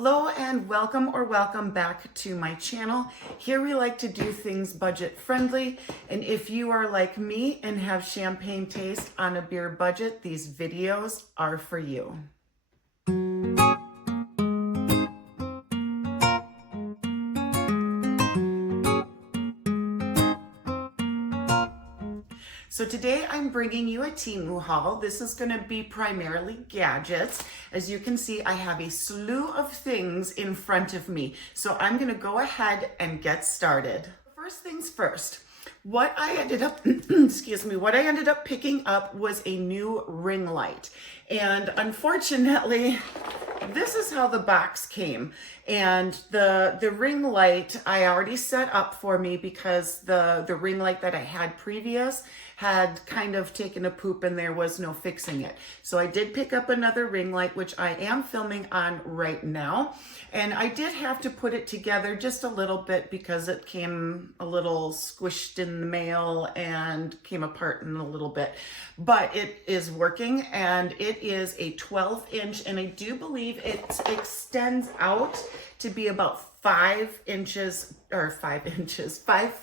Hello and welcome back to my channel. Here we like to do things budget friendly, and if you are like me and have champagne taste on a beer budget, these videos are for you. So today I'm bringing you a Temu haul. This is going to be primarily gadgets. As you can see, I have a slew of things in front of me. So I'm going to go ahead and get started. First things first, what I ended up, what I ended up picking up was a new ring light. And unfortunately, this is how the box came. And the ring light I already set up for me because the ring light that I had previous had kind of taken a poop and there was no fixing it. So I did pick up another ring light, which I am filming on right now. And I did have to put it together just a little bit because it came a little squished in the mail and came apart in a little bit. But it is working, and it is a 12-inch, and I do believe it extends out to be about 5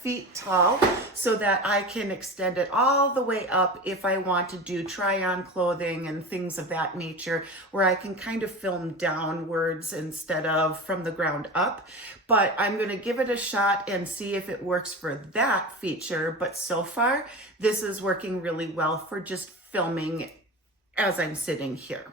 feet tall, so that I can extend it all the way up if I want to do try-on clothing and things of that nature, where I can kind of film downwards instead of from the ground up. But I'm going to give it a shot and see if it works for that feature. But so far, this is working really well for just filming as I'm sitting here.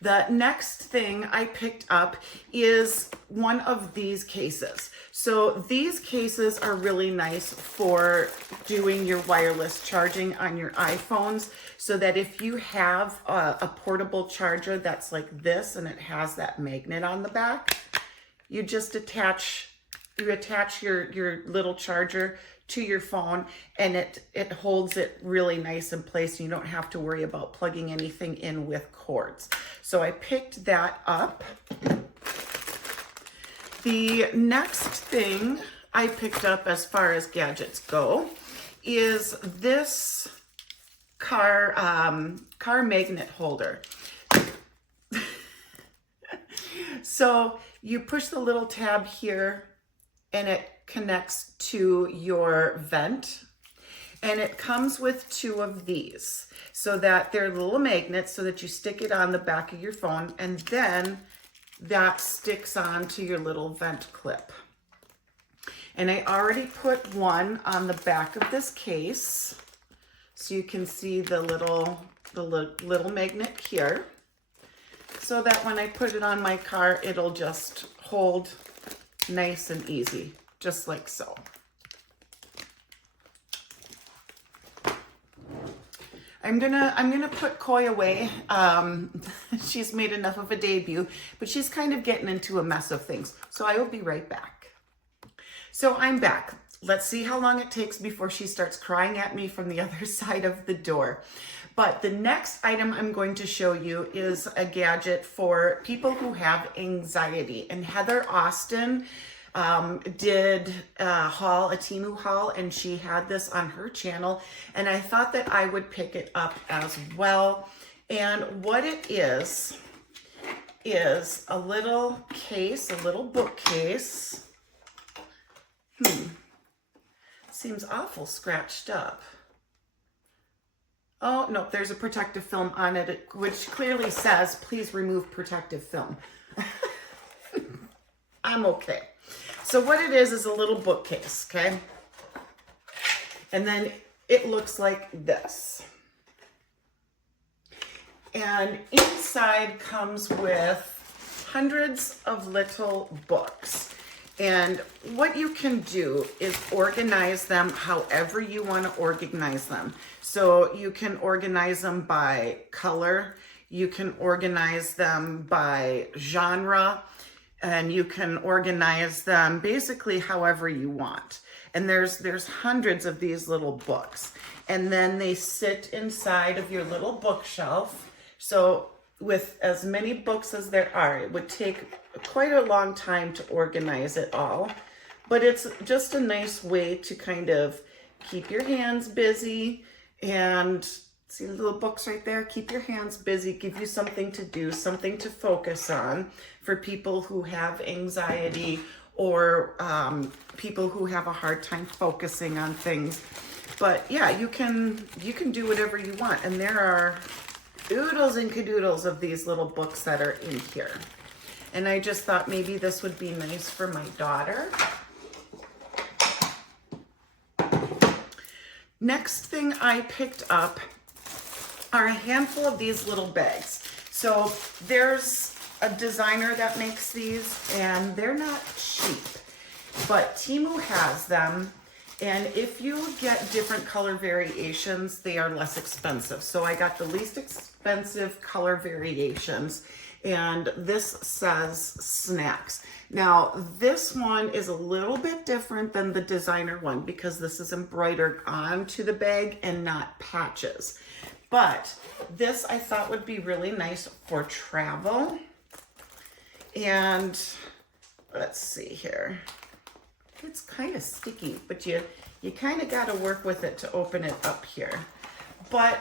The next thing I picked up is one of these cases. So these cases are really nice for doing your wireless charging on your iPhones, so that if you have a portable charger that's like this and it has that magnet on the back, you just attach your little charger to your phone, and it holds it really nice in place. You don't have to worry about plugging anything in with cords. So I picked that up. The next thing I picked up as far as gadgets go is this car magnet holder. So you push the little tab here and it connects to your vent, and it comes with 2 of these, so that they're little magnets so that you stick it on the back of your phone, and then that sticks on to your little vent clip. And I already put one on the back of this case, so you can see the little magnet here, so that when I put it on my car, it'll just hold nice and easy, just like so. I'm gonna put Koi away. She's made enough of a debut, but she's kind of getting into a mess of things. So I will be right back. So I'm back. Let's see how long it takes before she starts crying at me from the other side of the door. But the next item I'm going to show you is a gadget for people who have anxiety. And Heather Austin did a Temu haul, and she had this on her channel, and I thought that I would pick it up as well. And what it is a little case, a little bookcase. Seems awful scratched up. Oh, no, there's a protective film on it, which clearly says, please remove protective film. I'm okay. So what it is a little bookcase, okay? And then it looks like this. And inside comes with hundreds of little books. And what you can do is organize them however you want to organize them. So you can organize them by color, you can organize them by genre, and you can organize them basically however you want. And there's hundreds of these little books. And then they sit inside of your little bookshelf. So with as many books as there are, it would take quite a long time to organize it all. But it's just a nice way to kind of keep your hands busy and See the little books right there? Keep your hands busy, give you something to do, something to focus on for people who have anxiety or people who have a hard time focusing on things. But yeah, you can do whatever you want. And there are oodles and cadoodles of these little books that are in here. And I just thought maybe this would be nice for my daughter. Next thing I picked up are a handful of these little bags. So there's a designer that makes these and they're not cheap, but Temu has them. And if you get different color variations, they are less expensive. So I got the least expensive color variations, and this says snacks. Now, this one is a little bit different than the designer one because this is embroidered onto the bag and not patches. But this I thought would be really nice for travel. And let's see here. It's kind of sticky, but you kind of got to work with it to open it up here. But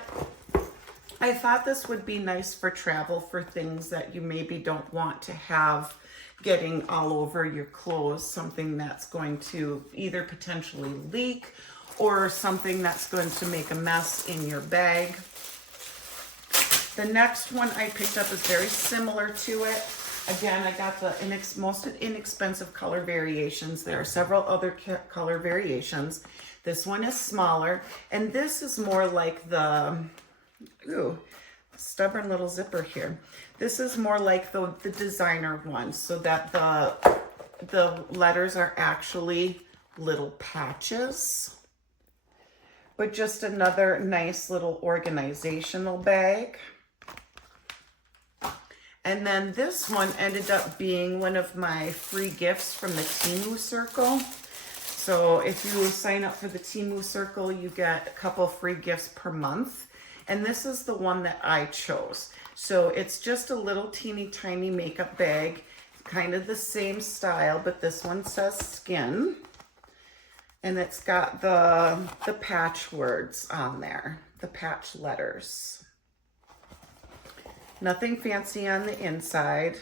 I thought this would be nice for travel, for things that you maybe don't want to have getting all over your clothes, something that's going to either potentially leak or something that's going to make a mess in your bag. The next one I picked up is very similar to it. Again, I got the most inexpensive color variations. There are several other color variations. This one is smaller, and this is more like the, ooh, stubborn little zipper here. This is more like the designer one, so that the letters are actually little patches. But just another nice little organizational bag. And then this one ended up being one of my free gifts from the Temu Circle. So if you sign up for the Temu Circle, you get a couple free gifts per month. And this is the one that I chose. So it's just a little teeny tiny makeup bag, kind of the same style, but this one says skin. And it's got the patch words on there, the patch letters. Nothing fancy on the inside.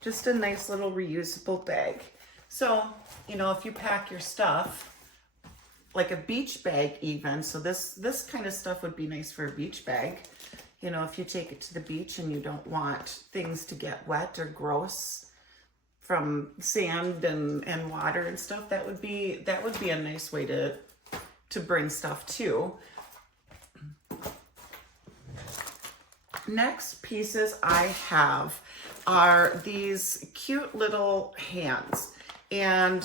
Just a nice little reusable bag. So, you know, if you pack your stuff, like a beach bag even, so this kind of stuff would be nice for a beach bag. You know, if you take it to the beach and you don't want things to get wet or gross from sand and water and stuff, that would be a nice way to bring stuff too. Next pieces I have are these cute little hands. And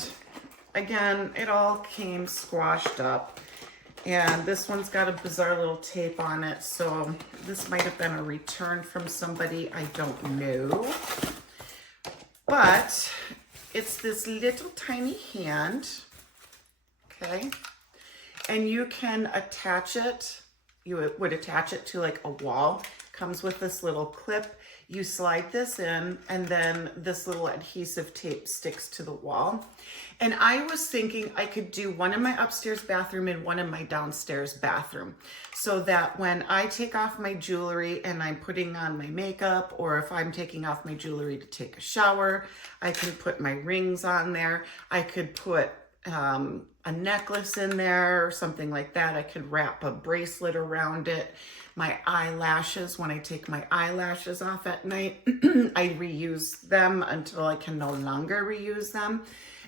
again, it all came squashed up. And this one's got a bizarre little tape on it. So this might have been a return from somebody, I don't know. But it's this little tiny hand, okay? And you can attach it, you would attach it to like a wall. Comes with this little clip. You slide this in, and then this little adhesive tape sticks to the wall. And I was thinking I could do one in my upstairs bathroom and one in my downstairs bathroom, so that when I take off my jewelry and I'm putting on my makeup, or if I'm taking off my jewelry to take a shower, I can put my rings on there. I could put a necklace in there or something like that. I could wrap a bracelet around it. My eyelashes, when I take my eyelashes off at night, I reuse them until I can no longer reuse them.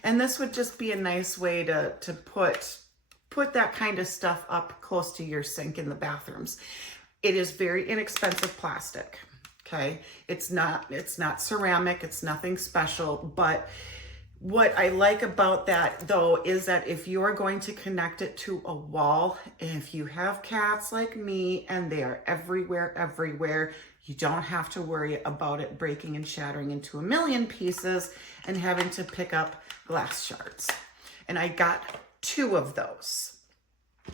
And this would just be a nice way to put that kind of stuff up close to your sink in the bathrooms. It is very inexpensive plastic, okay? It's not ceramic, it's nothing special, but what I like about that though is that if you're going to connect it to a wall, if you have cats like me and they are everywhere, you don't have to worry about it breaking and shattering into a million pieces and having to pick up glass shards. And I got 2 of those.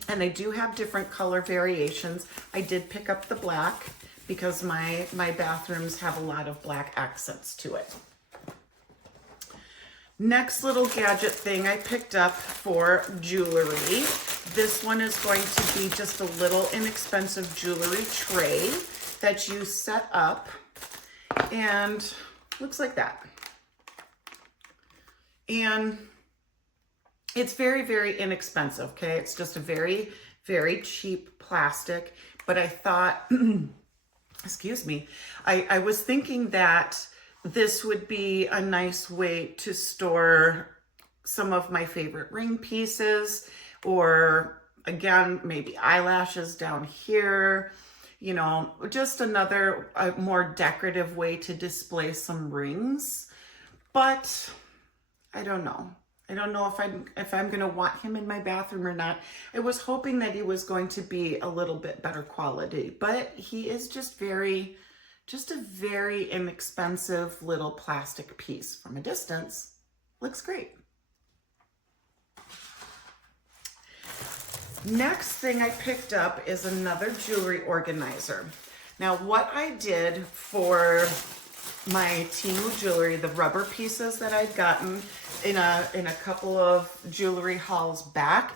And I do have different color variations. I did pick up the black because my bathrooms have a lot of black accents to it. Next little gadget thing I picked up for jewelry. This one is going to be just a little inexpensive jewelry tray that you set up, and looks like that. And it's very, very inexpensive, okay? It's just a very, very cheap plastic, but I thought, excuse me, I was thinking that this would be a nice way to store some of my favorite ring pieces, or again, maybe eyelashes down here, you know, just another more decorative way to display some rings. But I don't know. I don't know if I'm going to want him in my bathroom or not. I was hoping that he was going to be a little bit better quality, but he is just a very inexpensive little plastic piece. From a distance, looks great. Next thing I picked up is another jewelry organizer. Now, what I did for my Temu jewelry, the rubber pieces that I've gotten in a couple of jewelry hauls back,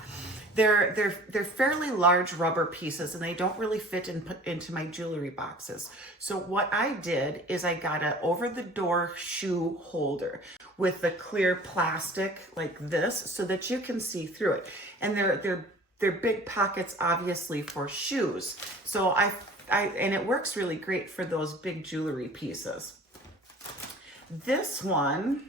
they're fairly large rubber pieces, and they don't really fit into my jewelry boxes. So what I did is I got an over-the-door shoe holder with the clear plastic like this, so that you can see through it. And they're big pockets, obviously, for shoes. So and it works really great for those big jewelry pieces. This one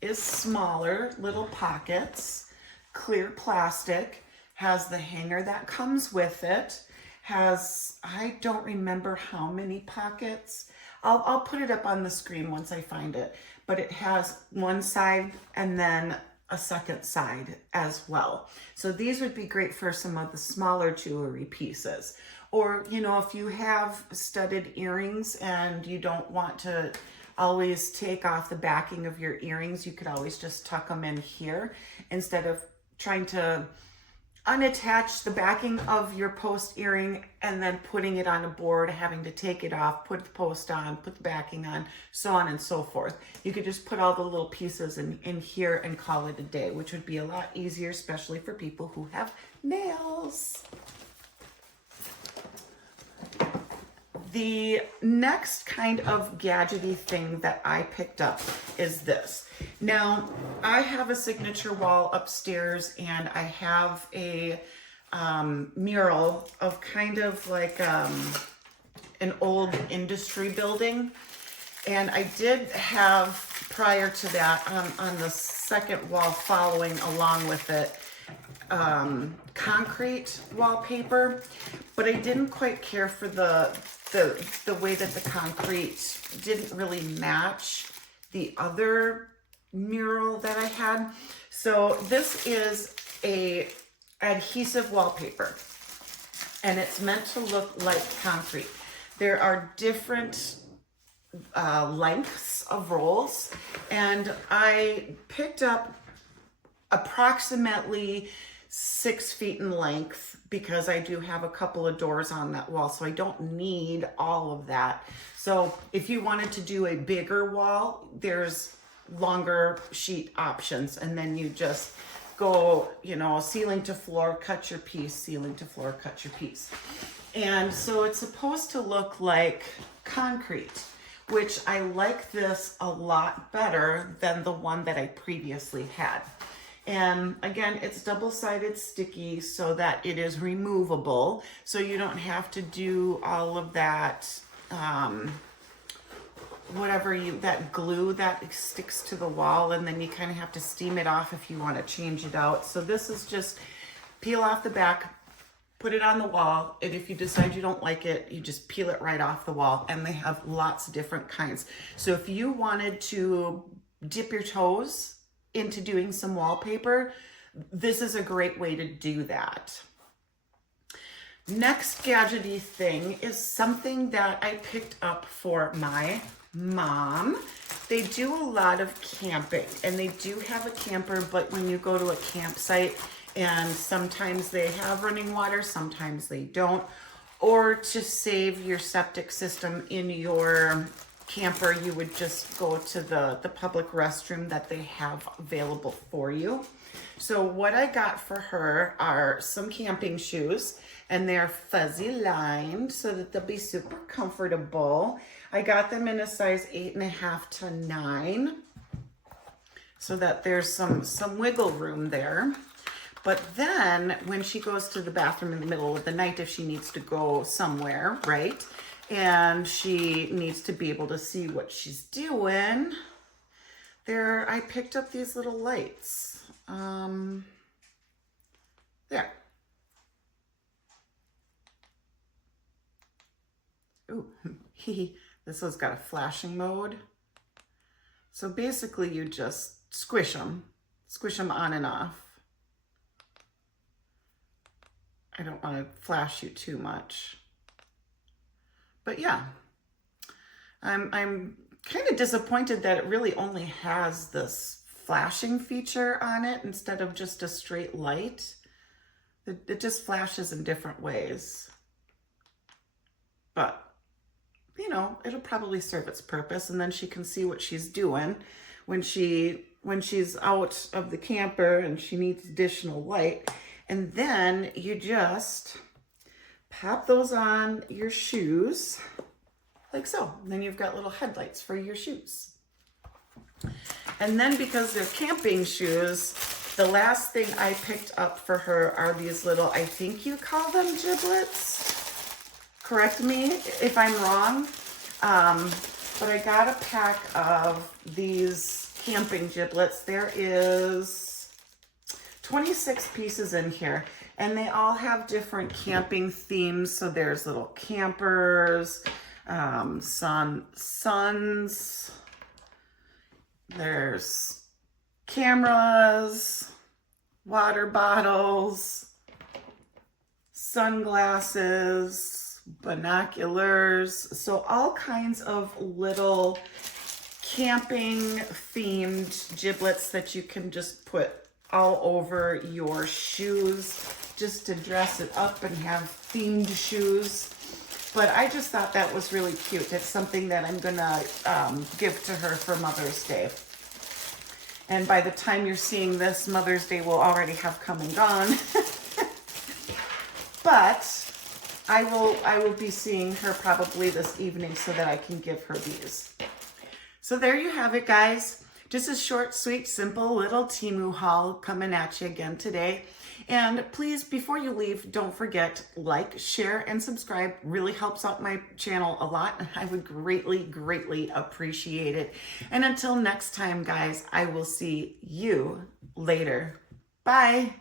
is smaller, little pockets, clear plastic, has the hanger that comes with it, has, I don't remember how many pockets. I'll put it up on the screen once I find it, but it has one side and then a second side as well. So these would be great for some of the smaller jewelry pieces. Or, you know, if you have studded earrings and you don't want to always take off the backing of your earrings, you could always just tuck them in here instead of trying to unattach the backing of your post earring and then putting it on a board, having to take it off, put the post on, put the backing on, so on and so forth. You could just put all the little pieces in here and call it a day, which would be a lot easier, especially for people who have nails. The next kind of gadgety thing that I picked up is this. Now, I have a signature wall upstairs, and I have a mural of kind of like an old industry building. And I did have, prior to that, on the second wall following along with it, concrete wallpaper, but I didn't quite care for the way that the concrete didn't really match the other mural that I had. So this is a adhesive wallpaper, and it's meant to look like concrete. There are different lengths of rolls, and I picked up approximately 6 feet in length because I do have a couple of doors on that wall, so I don't need all of that. So if you wanted to do a bigger wall, there's longer sheet options, and then you just go, you know, ceiling to floor, cut your piece, ceiling to floor, cut your piece. And so it's supposed to look like concrete, which I like this a lot better than the one that I previously had. And again, it's double-sided sticky so that it is removable, so you don't have to do all of that that glue that sticks to the wall, and then you kind of have to steam it off if you want to change it out. So this is just peel off the back, put it on the wall, and if you decide you don't like it, you just peel it right off the wall. And they have lots of different kinds. So if you wanted to dip your toes into doing some wallpaper, this is a great way to do that. Next gadgety thing is something that I picked up for my mom. They do a lot of camping, and they do have a camper, but when you go to a campsite, and sometimes they have running water, sometimes they don't, or to save your septic system in your camper, you would just go to the public restroom that they have available for you. So what I got for her are some camping shoes, and they're fuzzy lined so that they'll be super comfortable. I got them in a size 8.5 to 9 so that there's some wiggle room there. But then when she goes to the bathroom in the middle of the night, if she needs to go somewhere, right? And she needs to be able to see what she's doing. There, I picked up these little lights. There. Ooh, this one's got a flashing mode. So basically you just squish them on and off. I don't want to flash you too much. But yeah, I'm kind of disappointed that it really only has this flashing feature on it instead of just a straight light. It just flashes in different ways. But, you know, it'll probably serve its purpose, and then she can see what she's doing when she's out of the camper and she needs additional light. And then you just pop those on your shoes like so. And then you've got little headlights for your shoes. And then because they're camping shoes, the last thing I picked up for her are these little, I think you call them giblets. Correct me if I'm wrong. But I got a pack of these camping giblets. There is 26 pieces in here, and they all have different camping themes. So there's little campers, suns, there's cameras, water bottles, sunglasses, binoculars. So all kinds of little camping themed giblets that you can just put all over your shoes just to dress it up and have themed shoes. But I just thought that was really cute. It's something that I'm gonna give to her for Mother's Day. And by the time you're seeing this, Mother's Day will already have come and gone. But I will be seeing her probably this evening so that I can give her these. So there you have it, guys. Just a short, sweet, simple little Temu haul coming at you again today. And please, before you leave, don't forget, like, share, and subscribe. Really helps out my channel a lot, and I would greatly, greatly appreciate it. And until next time, guys, I will see you later. Bye.